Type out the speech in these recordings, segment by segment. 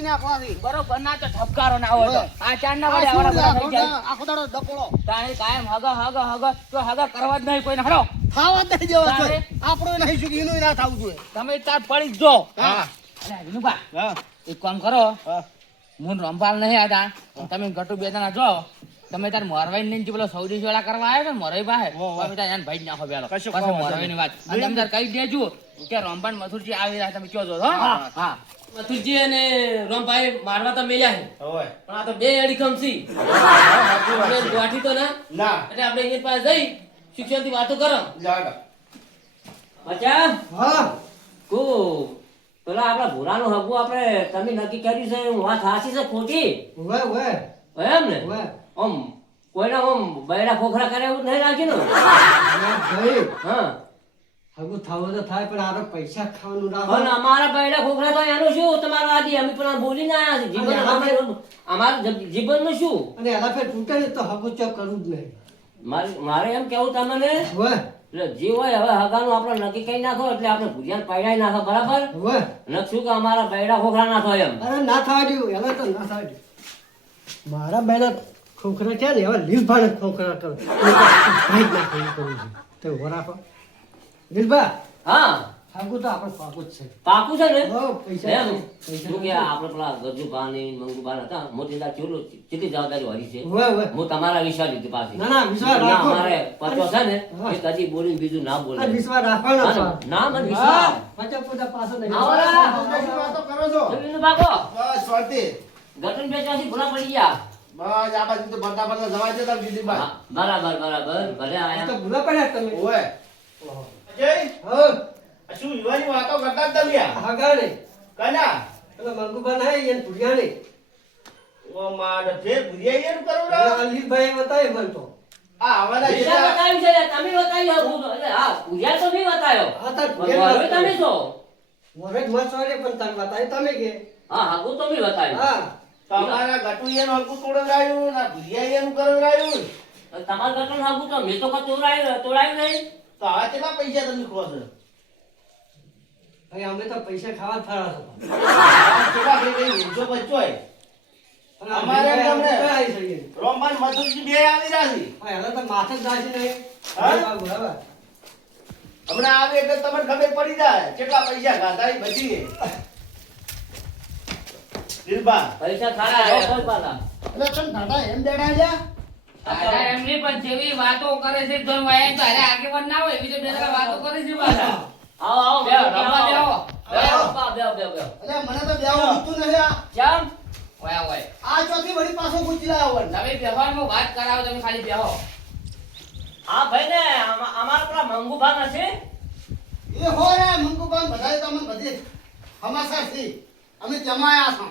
કાઢી નાખવાથી બરોબર ના તો ઠપકારો ના હોય તો આ ચાર ના વાળે આવડા બધા થઈ જાય આખો દાડો ડકોળો તાણે કાયમ હગા તો હગા કરવા જ નહીં કોઈને હરો ખાવા જ નહીં દેવા છે આપણો નહીં સુખી એનું ના થાવું જોઈએ તમે તાર પડી જ જો હા અરે વિનુભા હા એક કામ કરો હા હું રંભાલ નહીં હતા તમે ગટુ બે જણા જો તમે તાર મોરવાઈ ને પેલો સૌદી જોડા કરવા આવ્યો ને મોરવાઈ પાસે તમે તાર એને ભાઈ નાખો પેલો પછી મોરવાઈ ની વાત અને તમે તાર કહી દેજો કે રંભાન મથુરજી આવી રહ્યા તમે કયો છો હા મથુરજી અને રોમભાઈ મારવા તો મેલ્યા છે ઓય પણ આ તો બે અડીખમ છે ગોઠી તો ના ના એટલે આપણે એની પાસે જઈ શિક્ષણ થી વાતો કરો જાડો બચા હા કો પેલા આપડા ભૂરાનું હગું આપણે તમે નક્કી કર્યું છે વાત સાચી છે ખોટી ઓય ઓય એમ ને ઓય આમ કોઈના આમ બૈરા ખોખરા કરે એવું નહીં રાખ્યું ને ભાઈ હા હગું થાવું તો થાય પણ આરો પૈસા ખાવાનું ના પણ અમારા બૈરા ખોખરા તો એનું શું તમારું આદિ અમે પેલા બોલીને આયા છે જીવન અમારું જીવનનું શું અને એના ફેર તૂટે ને તો હગું ચોક કરવું જ નહીં મારે એમ કેવું તમને ઓય એટલે જે હોય હવે હગાનું આપણે નક્કી કરી નાખો એટલે આપણે ભુજિયાને પૈડાઈ નાખો બરાબર ઓય ન શું કે અમારા બૈડા ખોખરા ના થાય એમ અરે ના થવા દઉં એના તો ના થવા દઉં મારા બેના ખોખરા છે ને હવે લીલભાને ખોખરા કરો ભાઈ જ ના કરું છું તો વરાપો લીલભા હા હગું તો આપણે પાકું જ છે પાકું છે ને હો પૈસા એમ પૈસા શું કે આપણે પેલા ગજુભાની મંગુભાન હતા મોતીદાર કેટલી જવાબદારી વાળી છે ઓય ઓય હું તમારા વિશ્વાસ લીધી પાછી ના ના વિશ્વાસ રાખો અમારે પચો છે ને હા. એ કદી બોલીને બીજું ના બોલે આ વિશ્વાસ રાખવાનો છે ના મને વિશ્વાસ પચાસ પચાસ પાછો નહીં આવરા. વાતો કરો છો જમીનનું ભાગો બસ શાંતિ ગટન બેચવાથી ભૂલા પડી ગયા બસ આ બાજુ તો બધા બધા જવા દે તાર દીદી હા, બરાબર બરાબર ભલે આ તો આયા ભૂલા પડ્યા તમે ઓય અજય હા શું યુવાની વાતો કરતા જ તમે આ હગાડે કના પેલા મંગુભાઈ હે એને ભૂલિયાને ઓ માડ ફેર ભુરિયા યાર કરો રા અલીભાઈ બતાવી મને તો આ આવાના વિશ્વાસ જેટલા બતાવ્યું છે તમે બતાવ્યું હતું એટલે હા પૂજા તો નહીં બતાવ્યો હા તાર બરાબર તમે છો મોરે મત સોરે પણ તાર બતાવી તમે કે હા હાગું તો નહીં બતાવ્યું હા તમારા ગટુયાનું અંકુ તોડાયું ના ભુરિયા યાનું કરાયું તમારું ગટન હાગું તો મેં તો કઈ તોડાયું નહીં તો આ કેટલા પૈસા તમે ખો છો ભાઈ અમે તો પૈસા ખાવા ફરા છો કેટલા કઈ કઈ ઊંચો બચ્ચો હોય અમારે તમને રોમાન મધુરજી બે આવી રહ્યા છે હા તો માથે જ જાય છે નહીં હા? બરાબર હમણાં આવે એટલે તમને ખબર પડી જાય કેટલા પૈસા ગાધા એ બચી દિલબા પૈસા ખારા આવ્યા કોઈ પાછા એટલે તને દાદા એમ દેડા લ્યા દાદા એમની પણ જેવી વાતો કરે છે તો વાય તો અરે આગેવાન ના હોય એવી તો બે જણા વાતો કરે છે પાછા આવો આવો બે રમવા બેહો બે એટલે મને તો બેવું ઊઠતું નથી આ ચમ ઓય ઓય આ ચોથી વળી પાછો પૂછી લાવ્યો વળી. તમે વ્યવહારમાં વાત કરાવો તમે ખાલી બેહો હા ભાઈ ને અમારા પેલા મંગુભાન હશે એ હોય મંગુબાન બધાય તમને બધી હમાસા છે અમે જમાયા છો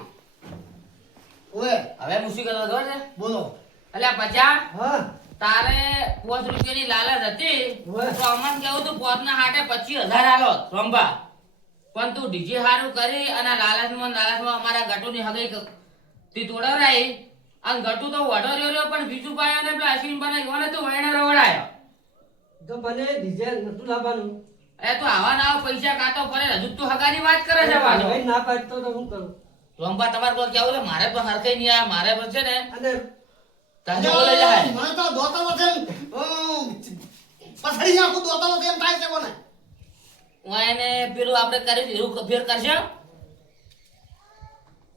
ઓય હવે હું શું કરતો ખબર છે બોલો અલ્યા પચા હા તારે 5 રૂપિયાની લાલચ હતી ઓય. તો અમન કેવું તું 5 ના હાટે 25,000 આલો રંભા પણ તું ડીજે હારું કરી અને લાલચમાં અમારા ગટુની હગઈ તી તોડવરાઈ અને ગટુ તો વઢો રહ્યો પણ બીજું પાય અને પેલા અશ્વિન બને ઈવને તો વૈણે રવડાયો તો ભલે ડીઝલ નતું લાવવાનું અરે તું આવા ના આવા પૈસા કાતો પડે હજુ તું હગાની વાત કરે છે પાછો ભાઈ ના પાડતો તો હું કરું રંભા તમારે કોઈ કેવું છે મારે પણ હરખાઈ નહીં આ મારે પણ છે ને અને તાજો બોલે જાય મને તો દોતા વખતે પછડી નાખું દોતા વખતે એમ થાય છે કોને હું એને પેલું આપણે કરી એવું ફેર કરશે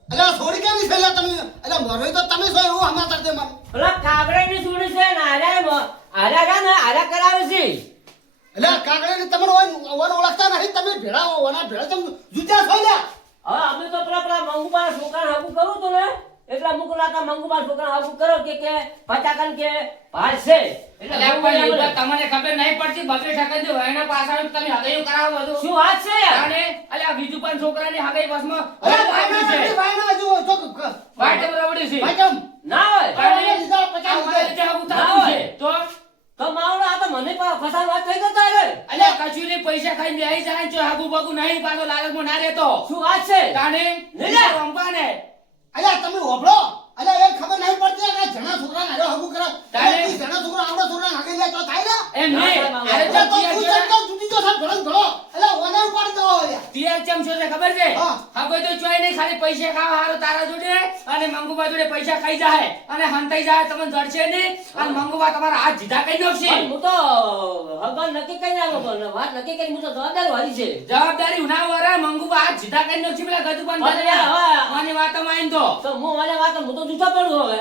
એટલે છોડી કેમ છે તમે એટલે મરોય તો તમે છો એવું હમણાં કરજે મને પેલા કાગડાની સુણી છે ને આર્યા કરાવે છે એટલે કાગડે તમને ઓન ઓળખતા નથી તમે ભેળા ઓના ભેળા તમે જુત્યા છો લ્યા હવે અમે તો પેલા મંગુબાના છોકરાને હાગું કરું તો ને એટલા મુકલાતા મંગુબાના છોકરાને હાગું કરો કે પચાકન કે ભાર છે એટલે પણ એવું તમને ખબર નહીં પડતી બબે ટકા જો એના પાછળ તમે હગાઈઓ કરાવો બધું શું વાત છે યાર અને અલ્યા બીજું પણ છોકરાની હગાઈ બસમાં અરે ભાઈ ના ભાઈ ના જો જો વાઈટ રવડી છે ભાઈ કેમ ના હોય ભાઈ લીધા 50 અમારે રીતે હગું ના થતું હોય. છે તો તો માવડા આ તો મને ફસાર વાત થઈ ગયો તારે અલ્યા કચુરી પૈસા ખાઈને બેહી જાય જો હગું બગું નહીં પાછો લાલચમાં ના રહેતો શું વાત છે તાને લીલા. રંપાને અલ્યા તમે ઓભળો અલ્યા એ ખબર નહીં પડતી કે જણા છોકરા નાડો હગું કરે તારે? તારે જણા છોકરા આવડો છોકરા નાખી લે તો થાય ને એમ નહીં ના, ના, ના. અરે એટલે તો જતી તું હશે. ચડતો જુદી જો સાહેબ ઘણો ઘણો અલ્યા ઓને ઉપાડ પિયર ચમ છો છે ખબર છે હા. હા કોઈ તો ચોય નહીં ખાલી પૈસા ખાવા હારું તારા જોડે અને મંગુબા જોડે પૈસા ખાઈ જાય અને હંતાઈ જાય તમને જડશે નહીં અને મંગુબા તમારા હાથ જીધા કઈ નાખશે પણ હું તો હગન નક્કી કરી નાખો પણ વાત નક્કી કરી હું તો જવાબદાર વાળી છે જવાબદારી ઉના વરા મંગુબા હાથ જીધા કઈ નાખશે પેલા ગજુબાન અરે હવે. માની વાતમાં આઈન તો હું મને વાત હું તો જૂઠો પડું હવે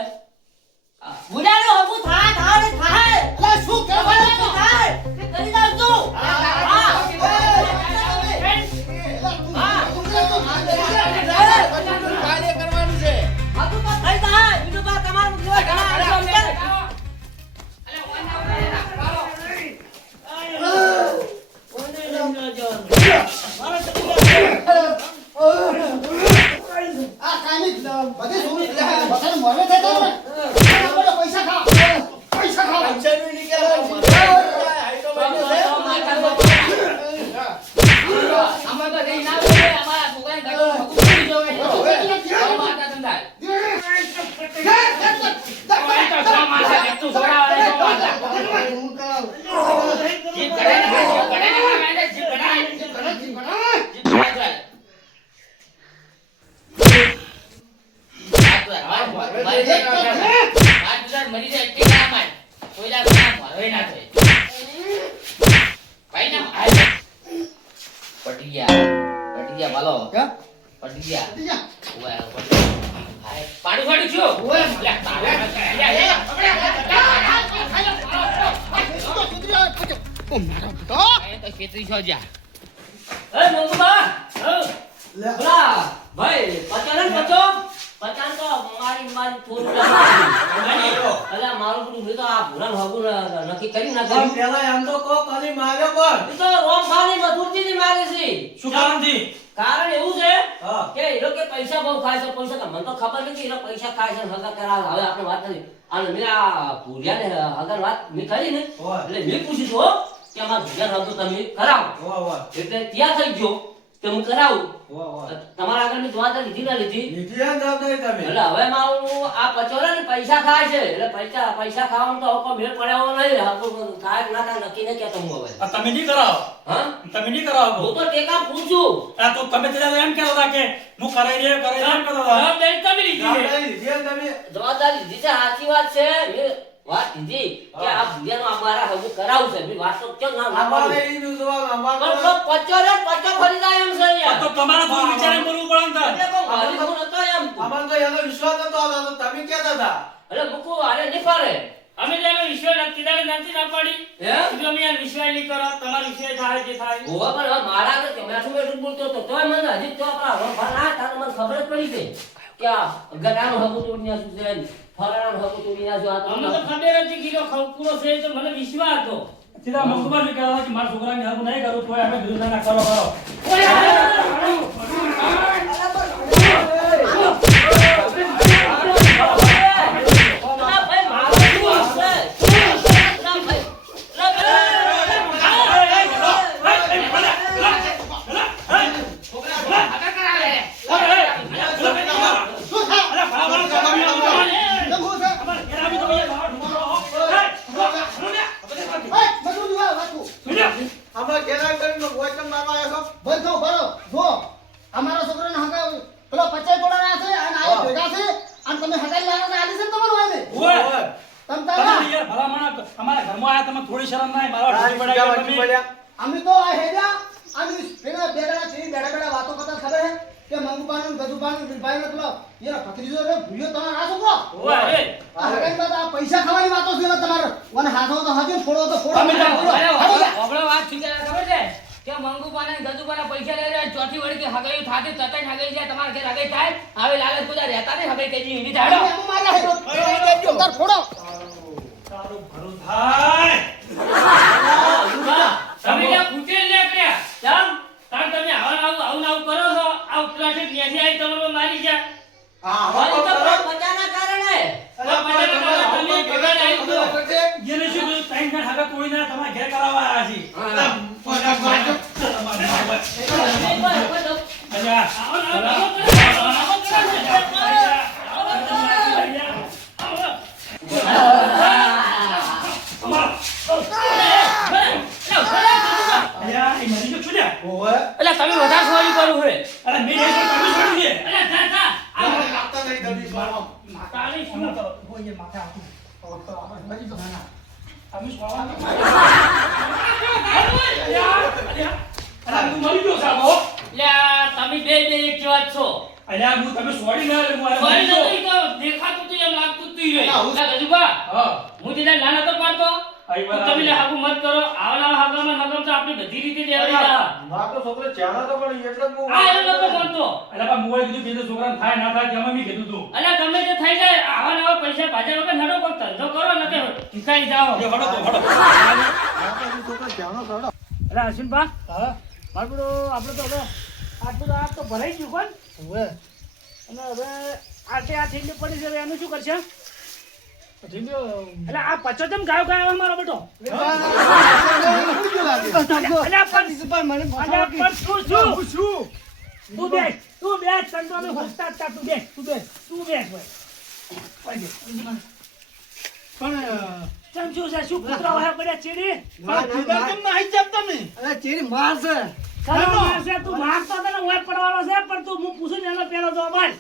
બુડાનો હગું થાય થાય થાય એટલે શું કહેવાનું થાય કે કરી દઉં તું હા કાર્ય કરવાનું છે. હગું તો થઈ જાય બીજું બા તમારું જોઈ આ કાની બધી સુની બધાને મોરે થતા ને પૈસા ખાઓ પૈસા ખાઓ પૈસાનું નીકળવાનું. હાઈટો બન્યો છે. આમાં તો નહીં ના બોલે અમારા છોકરાને ગજુ હકુ કરી જોવે માતા ધંધા પટિયા વાલો પટિયા પાડું પાડું છું ખેતરી છો જા એ મંગુબા બોલા ભાઈ પચાન પચો પચાન તો મારી થોડું અલ્યા મારું બધું મેં તો આ ભૂરાન હગું નક્કી કરી ના કર્યું પેલા એમ તો કહો ખાલી માર્યો કોણ? એ તો રોમ ખાલી મધુરજી ની મારે છે શું કારણથી? કારણ એવું છે હા. કે એ લોકો પૈસા બહુ ખાય છે પૈસા મને તો ખબર નથી એ લોકો પૈસા ખાય છે હગા કરાવે હવે આપણે વાત નથી અને મેં આ ભૂરિયાને હગા વાત મેં કરી ને હોય. એટલે મેં પૂછ્યું હતું હો, કે અમારા ભૂરિયાને હગું તમે કરાવો વાહ વાહ એટલે ત્યાં થઈ ગયો કે હું કરાવું વાહ વાહ. તમારા આગળ મેં જવાબદારી લીધી ના લીધી લીધી આ જવાબદારી તમે. એટલે હવે મારું આ પચોરા ને પૈસા ખાય છે એટલે પૈસા ખાવાનું તો હવે મેળ પડ્યો નહીં હગું થાય કે ના થાય નક્કી નહીં કહેતો હું હવે આ તમે નહીં કરાવો હા તમે નહીં કરાવો હું તો ટેકા પૂછું આ તો તમે ત્યારે એમ કહેતા હતા કે હું કરાઈ દે એમ કહેતા હતા જવાબદારી તમે લીધી છે. જવાબદારી લીધી આ તમે. જવાબદારી લીધી છે સાચી વાત છે મેં વાત લીધી કે આ ભૂલિયાનું અમારા હગું કરાવું છે મેં વાત તો કેમ ના અમારે પાડી? ઈ નું જવાબ અમારે પણ તો પચોરે પચો ફરી જાય એમ છે યાર. તો તમારે થોડું વિચારીને બોલવું પડે ને એટલે કોઈ મારી ભૂલ નતો એમ. અમારે તો એનો વિશ્વાસ નતો આવતો તો તમે કહેતા હતા. એટલે મૂકું હારે નહીં ફરે. અમે જેનો વિશ્વાસ નથી દાડે નથી ના પાડી હે? જો અમે યાર વિશ્વાસ નહીં કરો તમારો વિશ્વાસ થાય જે થાય હોવા પણ હવે મારા આગળ કેમેરા સામે એટલું બોલતો હતો તોય મને હજી તો આપણા વફા ના હતા તો મને ખબર જ પડી ગઈ કે આ ગધાનું હગું તોડી નાખ્યું છે ફલાણાનું હગું તોડી નાખ્યું આ તો અમને તો ખબર હતી કે પૂરો છે તો મને વિશ્વાસ હતો સીધા મંગુબા ને કહેતા હતા કે મારા છોકરાને હગું નહીં કરું તોય અમે કીધું ના કરો કરો ના ભાઈ મારો શું હશે? ના ભાઈ. ના છોકરા હગા કરાવે અમારે ઘેરા કરીને વોચમ મારવા આવ્યો છો. બંધ થો બરો જો અમારા છોકરાને હગા પેલો 50 તોડાના છે અને આ ભેગા છે અને તમે હગાઈ લાવવાના આલી છે ને તમારું વાને ઓય! તમ તમે તારા યાર ભલામણ અમારા ઘરમાં આયા તમે થોડી શરમ ના મારા આ ઢોલી બીજા પડાવી વચ્ચે તમે પડ્યા. અમે તો આ હેડ્યા અને પેલા બે જણા છે બેડા બેડા વાતો કરતા ખબર હે કે મંગુપાનું ગજુપાનું બિલભાઈ પેલો યાર ભત્રીજો રે ભૂલ્યો તમારો આ છોકરો ઓય રે આ હગાઈ બાદ આ પૈસા ખાવાની વાતો છે તમારે અને હાથો તો હાથે ફોડો તો ફોડો તમે જાઓ. હમણાં વાત શું કરે ખબર છે કે મંગુપાને ગજુપાના પૈસા લઈ રહ્યા ચોથી વળી કે હગાઈ થાતી તતાઈ હગાઈ જાય તમારે ઘેર હગાઈ થાય હવે લાલચ બધા રહેતા નહીં હગાઈ કઈ ઈડી થાય અમે એમ માર્યા હે તાર ફોડો તારું ભરું થાય તમે ત્યાં ફૂટેલ નીકળ્યા કેમ કારણ તમે આવું કરો છો આ ઉપલા છે ત્યાંથી આવી તમારો મારી ગયા હા, ભાઈ તો હવે બચાના કારણે તમે ભેગા આવી ગયો. જેને શું બધું ટાઈમ ના હગા તોડીને તમારા ઘેર કરાવવા આવ્યા છીએ અલ્યા, અલ્યા, આ મરી ગયો છું લ્યા. ઓવે. એટલે તમે વધારે સોરી કર્યું છે અરે મેં નહીં કર્યું, તમે છોડી દે. એટલે જા જા આ કાપતા નહીં દબી મારો. તારી શું તમે છોડવા. અરે હું મરી ગયો સાહેબ હો. લ્યા તમે બે એક જેવા જ છો અલ્યા હું તમે છોડી ના એટલે હું આ સોરી મરી ગયો. નથી તો દેખાતું તો એમ લાગતું જ તું રે ના, હું- ગજુબા હા. હું તેને નાના તો પાડતો આઈ બરાબર. તમે લે હાગુ મત કરો આવા હાગામાં નગમ તો આપણી બધી રીતે દેવાઈ જા મારો છોકરો ચાલો તો પણ એટલે જ હું આ એ લોકો બનતો અલ્યા પણ મોએ કીધું કે છોકરાને થાય ના થાય તેમાં મેં કીધું તું. અલ્યા ગમે તે થઈ જાય આવા નવા પૈસા ભાજ્યા વગર નડો પણ ધંધો કરો ને કે ભીખાઈ જાઓ એ હડો તો હડો. છોકરો ચાલો કરો. અરે અશ્વિનભા હા મારું તો આપણે તો હવે આટલું તો આપ તો ભરાઈ ગયું કોણ હવે અને હવે આ થેલી પડી છે હવે એનું શું કરશે ઢીંગો. એટલે આ પચો તેમ ગાયો ગાયો મારો બેટો અલ્યા પણ મને અલ્યા પણ તું શું તું બે તને તો અમે હોસ્તા જ તા, તું બે ભાઈ ચમ શું છે શું કૂતરા વાયા પડ્યા ચીડી અરે ચેરી માર છે. ચાલો મારશે તું મારતો તને ઓય પડવાનો છે પણ તું હું પૂછું ને એનો પેલો જવાબ આલ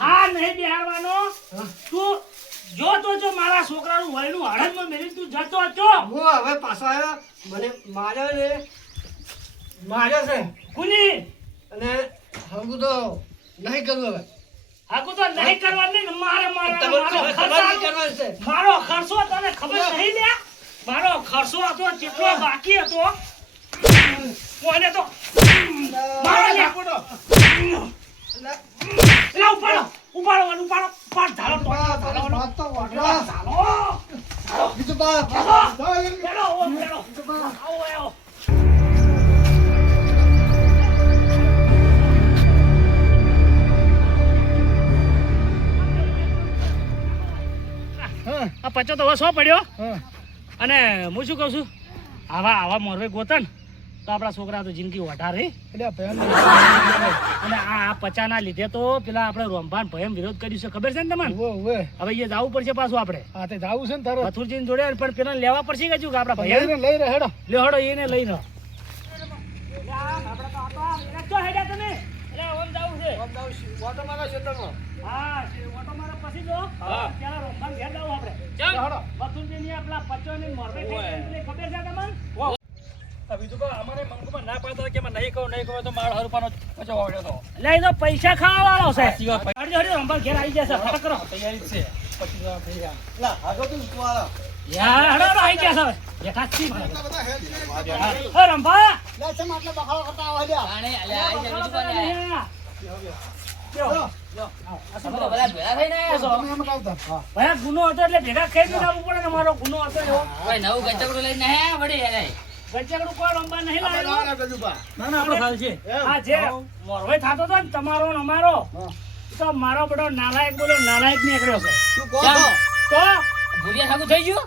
હા નહીં બિહારવાનો તું જો મારા છોકરાનું વયનું હળદમાં મેલી તું જતો હતો હું હવે પાછો આવ્યો મને માર્યો છે કુની અને હગું તો નહીં કરવું હવે. હાકુ તો નહીં કરવાનું ને મારે કરવાનું છે. મારો ખર્ચો તને ખબર નહીં લે મારો ખર્ચો હતો કેટલો બાકી હતો કોને તો મારો લે લે ઉપાડો ધારો વાત તો વાગવા. બીજું બાપ. પેલો આવો આ પચો તો હવે સો પડ્યો અને હું શું કહું છું આવા મોરવે ગોતન તો આપણા છોકરા તો જિંદગી વઢારે અને આ પચાના લીધે તો પેલા આપણે રોમભાન ભયમ વિરોધ કર્યું છે ખબર છે ને તમને હવે એ જવું પડશે પાછું આપણે જાવું છે ને તારે મથુરજી જોડે પણ પેલા લેવા પડશે કે કે આપણા ભૈયા લઈ રહે હેડો. લેહડો એને લઈ રહ્યો હા ઓટો મારો પછી જો પેલા રોમભાન ઘેર જાવ આપણે મથુરજી ની આપણા પચોની મોરવે ખબર છે તમને બીજું કહો, અમારે મંગુમાં ના પાડતા કે એમાં નહીં કહો તો મારો હરુપાનો પચો વાળ્યો હતો. એટલે એ તો પૈસા ખાવા વાળો છે સાચી વાત. હરજો રંભા ઘેર આવી જશે ફટાક કરો તૈયારી જ છે. 25,000 થઈ ગયા. લા આગળ તું વાળા. યાર હડો આવી જશે હવે બેઠા જ છીએ. હે રંભા લે છે માટલે બખાડો કરતા આવા લ્યા. આણે અલ્યા આઈ જાય બીજું કોને આયા? તમે તો બધા ભેળા થઈને આયા છો. તમે એમ કાવતા. હા. ભાઈ ગુનો હતો એટલે ભેગા ખાઈ જ આવવું પડે ને મારો ગુનો હતો એવો કોઈ નવું ગચકડું લઈને આયા વળી હેરાય. ગચકડું કોઈ રંભા નહીં લાવ્યો ના ના આપણો સાલ છે. આ જે મોરવાઈ થતો હતો ને તમારો ને અમારો તો મારો બધો નાલાયક બોલો નાલાયક નીકળ્યો છે તું કહો કેમ? છો? તો ભૂરિયા સાગું થઈ ગયું?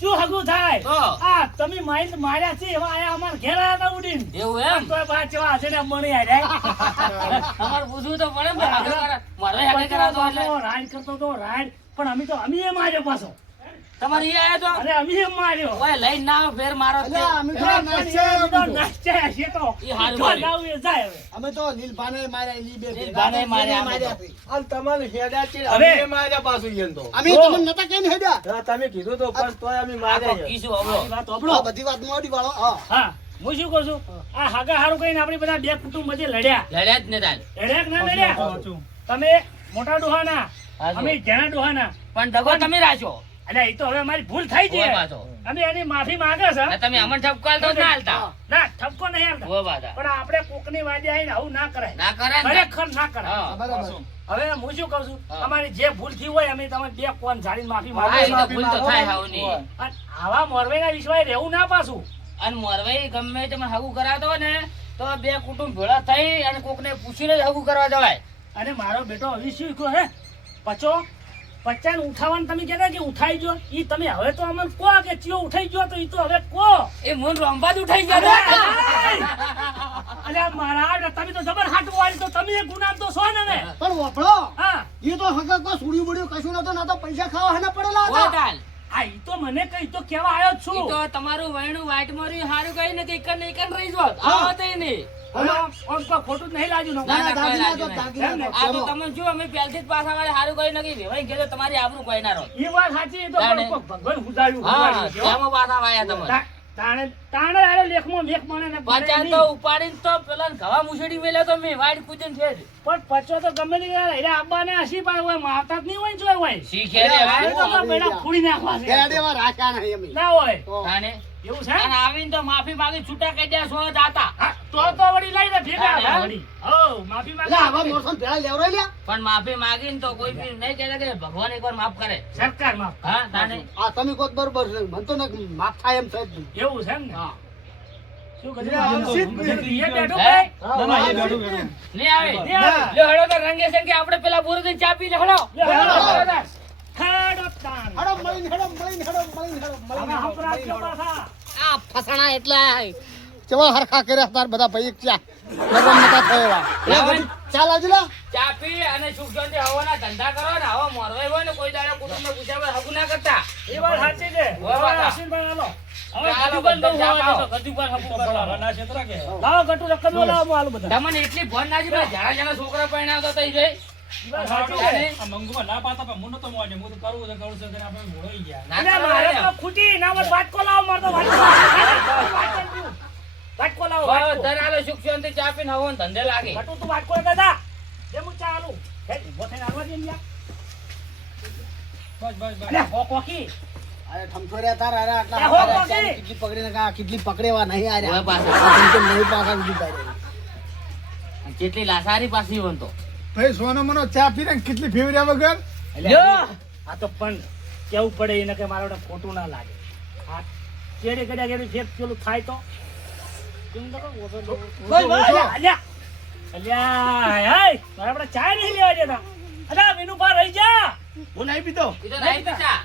શું હગું થાય તો? આ તમે માઇન્ડ માર્યા છે એવા આયા અમાર ઘેર આયા હતા ઉડીને એવું એમ? તો બા ચેવા હશે ને મણી આયા તમારે પૂછવું તો પડે ને હાગું કરા- મારે હાગું કરાવતો એટલે. રાઈડ કરતો તો રાઈડ પણ અમે એ માર્યો પાછો તમારે ઈ આયા તો? અરે અમે એ માર્યો ઓય લઈને ના આવો, ફેર મારો જ તે. અલ્યા, અમે તો અરે નાચ્યા પણ બધું. એ નાચ્યા હશે તો ઈ હારું જો કર્યું. જાવું એ જાય હવે અમે તો લીલભાને માર્યા ઈ બે લીલભાને માર્યા અમે તો. હાલ તમારે હેડા છે હવે અમે તમને નતા કઈ હેડ્યા તમે કીધું તો પણ તોય અમે આખો કીશું હવળો. મારી વાત સાંભળો. આ બધી વાત મોડી વાળો હા હા હું શું કહું છું આ હાગા હારું કહીને આપણે બધા બે કુટુંબ વચ્ચે લડ્યા લડ્યા જ ને તાર. લડ્યા કે ના લડ્યા તમે મોટા ડોહાના હાચું. અમે ઝાણા ડોહાના પણ દગો તમે રાખ્યો. એટલે એ તો હવે અમારી ભૂલ થઈ છે ઓય પાછો. અમે એની માફી માંગે છે ને તમે અમન ઠપકો આલતો જ ના આલતા. ના ઠપકો નહીં આવતા ઓય બાધા. પણ આપણે કોકની વાડે આવીને આવું ના કરાય ના કરે ને. ખરેખર ના કરાય હા. બરાબર હવે હું શું કહું છું હા. અમારી જે ભૂલ થઈ હોય અમે તમે બે કોણ ઝાડીને માફી હા, માંગો ઈ તો ભૂલ તો થાય હાવની. અને આવા મોરવેના વિશ્વાસ રહેવું ના પાછું અને મોરવાઈ ગમે તમે હગું કરાવતો હોય ને તો બે કુટુંબ ભેળા થઈ અને કોકને પૂછીને જ હગું કરવા જવાય. અને મારો બેટો હવે શું કહો હે પચો પચાને ઉઠાવવાનું તમે કહેતા કે ઉઠાઈ ગયો ઈ તમે હવે તો અમને કહો કે ચિયો ઉઠાઈ ગયો તો ઈ તો હવે કહો એ મોન રંબા જ ઉઠાઈ ગયા હતા. અલ્યા મારા તમે તો જબર હાથ વાળી તો તમે એ ગુનામ તો છો ને પણ વફળો હા એ તો હકર કો સુડ્યું બુડ્યું કશું નતો ના તો પૈસા ખાવા હને પડેલા ઓય હતા તાલ. આ ઈ તો મને કઈ તો કેવા આવ્યો જ ઈ છું તો તમારું વૈણું વાઈટ માર્યું હારું કઈ ને કઈ ને કઈ રહી જોત આવો તે નહીં આમ તો ખોટું જ નહીં લાગ્યું ના, ને ના, કોઈ લાગ્યું નહીં. દાગીના આ તો તમે જો અમે પહેલથી જ પાછા વાળે હારું કઈ નથી વેવાઈ ગયેલો તમારી આબરૂ કોઈ ના રહો ઈ વાત સાચી એ તો તાણે. ભગવાન હુદાડ્યું હા હુદાડ્યું છે, હો. તેમાં પાછા વાયા તમે તાણે આરે લેખમાં મેખ મને ને ભરે પાછા નહીં. તો ઉપાડીને તો પેલા ઘવા મુસડી મેલ્યો તો મેં વાઈટ કૂદીને છે જ. પણ પચો તો ગમે તે યાર એરા આબ્બાને હસી પણ હોય મારતા જ નહીં હોય ને જોય હોય શીખે રે આ હવે. તો બેડા ફૂડી નાખવા છે એવા રાખ્યા નહીં અમે ના હોય તાને. એવું છે અને આવીને તો માફી માંગી છૂટા કરી દે સો જાતા હા, તો વળી લઈ લે ભેગા હા, હા. વળી હો માફી એટલે આવા માંગે મોસમ પેલા લેવરાય લ્યા પણ માફી માંગીને તો કોઈ બી નહીં કહેતા કે ભગવાન એકવાર માફ કરે સરકાર માં હા તાને. આ તમે કહો તો બરોબર છે મને તો ને માફ થાય એમ થાય જ નહીં. એવું છે એમ ને હા. શું કહે એટલે આ સીટ છે? એ બેઠું હે? ભાઈ નહીં આવે નહીં આવે. લ્યો હેડો તો રંગે છે કે આપણે પેલા બોર દઈને ચા પી લે હેડો. ખાડો તાન. હેડો મળીને હેડો મળીને હેડો મળીને હેડો હવે હપરા છો પાછા. આ ફસણા એટલા કેવા હરખા કર્યા તાર બધા ભાઈ ચા લગન નતા થયા લાવણ. ચાલ આજલા ચા પી અને સુખ શાંતિ હવાના ધંધા કરો ને હવા મોરવાઈ હોય ને કોઈ દાડે કુટુંબને પૂછ્યા વગર હગું ના કરતા. એ વાત સાચી છે હોય હવે પાછા. આશીર્વાદ આલો. હવે ચાલો, ગજુ બંધ બધા બહુ ચા હોય પાઓ. તો ગજુ બંધ હપું કરવા. ભલાના ક્ષેત્ર કે લાવો ગટુ રકમ લાવો આલો બધા તમને એટલી ભોન ના જી પેલા જાડા જાડા છોકરા પરણાવતા તઈ જઈ. એ વાત સાચી છે. તાને. આ મંગુમાં ના પાતા પણ હું નતો મોડે હું તો કરવું છે કરીને આપણે ભોળાઈ ગયા ના અલ્યા, કરો મારે રે. તો ખૂટી ના મત વાટકો લાવો મારે તો વાટકો વાટકો લાવો હવે વાટકો. ધન આલો સુખ શાંતિ ચા પીને હવો ને ધંધે લાગે. ગટુ તું વાટકો એ દાદા જે હું ચા આલું હે ઉભો થઈને આલવા દે ને યાર. બસ અલ્યા, હો કોકી અરે ઠમઠો રહ્યા તાર અરે આટલા એ હો હારા કોકી. ચાલી કેટલી પકડીને કા કેટલી પકડેવા નહીં આ હોય રહ્યા પાછા. આ જેમ તેમ નહીં પાછા બીજું કાંઈ નહીં. કેટલી લાસારી પાછી હોય ને તો. ભાઈ સોનો મનો ચા પીને કેટલી ફેવર્યા વગર અલ્યા, આ તો પણ કેવું પડે એને કે મારે ઓને ખોટું ના લાગે આ કેડે કેડે કેડે ફેર પેલું થાય તો કેમ તો અલ્યા અલ્યા અલ્યા હે મારે આપણે ચા નહીં લેવા દેતા અલ્યા વિનુભા રહી જા હું નહીં પીતો એ તો નહીં પીતા.